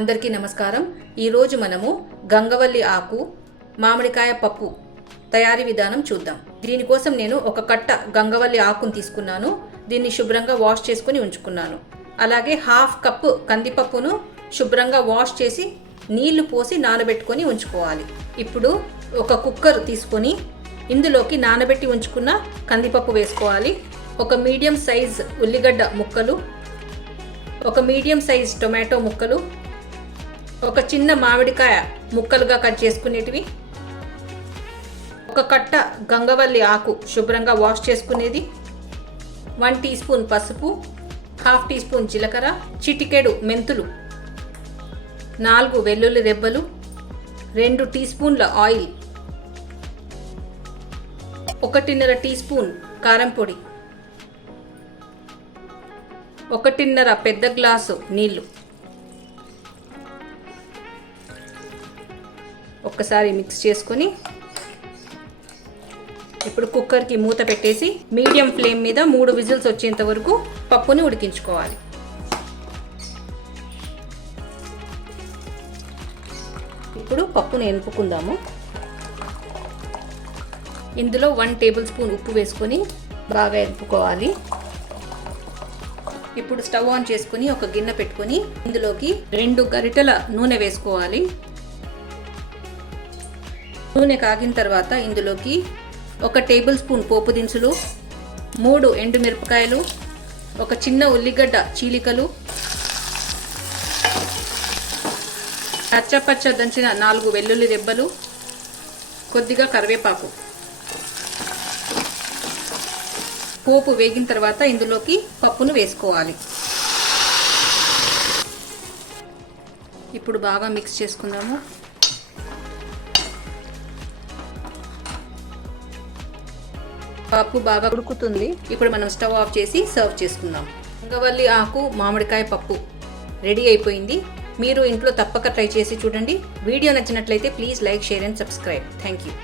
అందరికీ నమస్కారం। ఈరోజు మనము గంగవల్లి ఆకు మామిడికాయ పప్పు తయారీ విధానం చూద్దాం। దీనికోసం నేను ఒక కట్ట గంగవల్లి ఆకును తీసుకున్నాను। దీన్ని శుభ్రంగా వాష్ చేసుకొని ఉంచుకున్నాను। అలాగే హాఫ్ కప్ కందిపప్పును శుభ్రంగా వాష్ చేసి నీళ్లు పోసి నానబెట్టుకొని ఉంచుకోవాలి। ఇప్పుడు ఒక కుక్కర్ తీసుకొని ఇందులోకి నానబెట్టి ఉంచుకున్న కందిపప్పు వేసుకోవాలి। ఒక మీడియం సైజ్ ఉల్లిగడ్డ ముక్కలు, ఒక మీడియం సైజ్ టొమాటో ముక్కలు, ఒక చిన్న మామిడికాయ ముక్కలుగా కట్ చేసుకునేటివి, ఒక కట్ట గంగవల్లి ఆకు శుభ్రంగా వాష్ చేసుకునేది, 1 టీ స్పూన్ పసుపు, హాఫ్ టీ స్పూన్ జీలకర్ర, చిటికెడు మెంతులు, 4 వెల్లుల్లి రెబ్బలు, 2 టీ స్పూన్ల ఆయిల్, 1.5 టీ స్పూన్ కారం పొడి, 1.5 పెద్ద గ్లాసు నీళ్లు। ఒక్కసారి మిక్స్ చేసుకొని ఇప్పుడు కుక్కర్కి మూత పెట్టేసి మీడియం ఫ్లేమ్ మీద 3 విజిల్స్ వచ్చేంత వరకు పప్పుని ఉడికించుకోవాలి। ఇప్పుడు పప్పుని ఎనుపుకుందాము। ఇందులో 1 టేబుల్ స్పూన్ ఉప్పు వేసుకొని బాగా ఎనుపుకోవాలి। ఇప్పుడు స్టవ్ ఆన్ చేసుకొని ఒక గిన్నె పెట్టుకొని ఇందులోకి 2 గరిటెల నూనె వేసుకోవాలి। నూనె కాగిన తర్వాత ఇందులోకి 1 టేబుల్ స్పూన్ పోపు దినుసులు, 3 ఎండుమిరపకాయలు, ఒక చిన్న ఉల్లిగడ్డ చీలికలు, పచ్చ దంచిన 4 వెల్లుల్లి రెబ్బలు, కొద్దిగా కరివేపాకు। పోపు వేగిన తర్వాత ఇందులోకి పప్పును వేసుకోవాలి। ఇప్పుడు బాగా మిక్స్ చేసుకుందాము। పప్పు బాగా ఉడుకుతుంది। ఇప్పుడు మనం స్టవ్ ఆఫ్ చేసి సర్వ్ చేసుకుందాం। గంగవల్లి ఆకు మామిడికాయ పప్పు రెడీ అయిపోయింది। మీరు ఇంట్లో తప్పక ట్రై చేసి చూడండి। వీడియో నచ్చినట్లయితే please like, share and subscribe. Thank you.